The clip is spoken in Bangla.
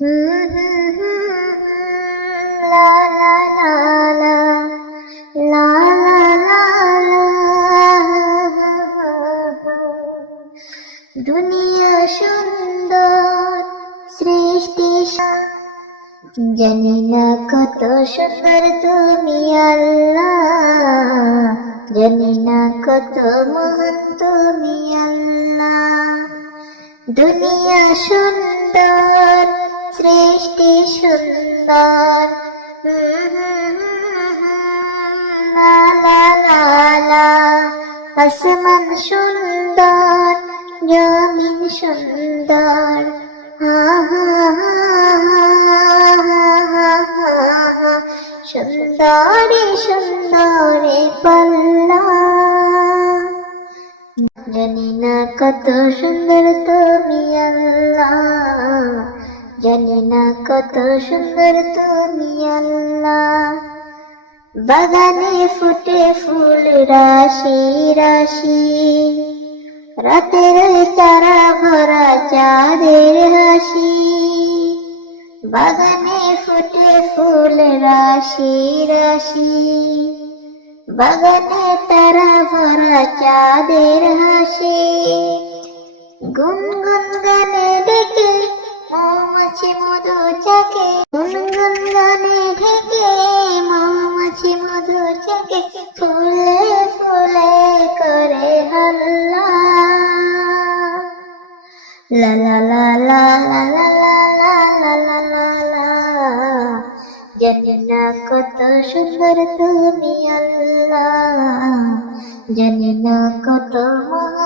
লা লা লা লা লা লা লা লা। দুনিয়া সুন্দর সৃষ্টি, জানি না কত সুন্দর তুমি আল্লাহ, জানি না কত মহান তুমি আল্লাহ। দুনিয়া সুন্দর সৃষ্টি সুন্দর, লা লা লা লা। আসমান সুন্দর, জমিন সুন্দর, সুন্দরে সুন্দরে পাল্লা। জানি না কত সুন্দর তুমি আল্লাহ, জানি না কত সুন্দর তুমি আল্লাহ। বাগানে ফুটে ফুল রাশি রাশি, রাতের তারা ভরা চাঁদের হাসি। বাগানে ফুটে ফুল রাশি রাশি, বাগানে তারা ভরা চাঁদের হাসি। গুনগুন গানে ডেকে মৌমাছি মধু চাকে, গুনগুন গানে ঢেকে মৌমাছি মধু চাকে। ফুলে ফুলে করে হাল্লা, লা লা লা লা লা লা লা লা লা লা লা। জানি না কত সুন্দর তুমি আল্লাহ, জানি না কত মহান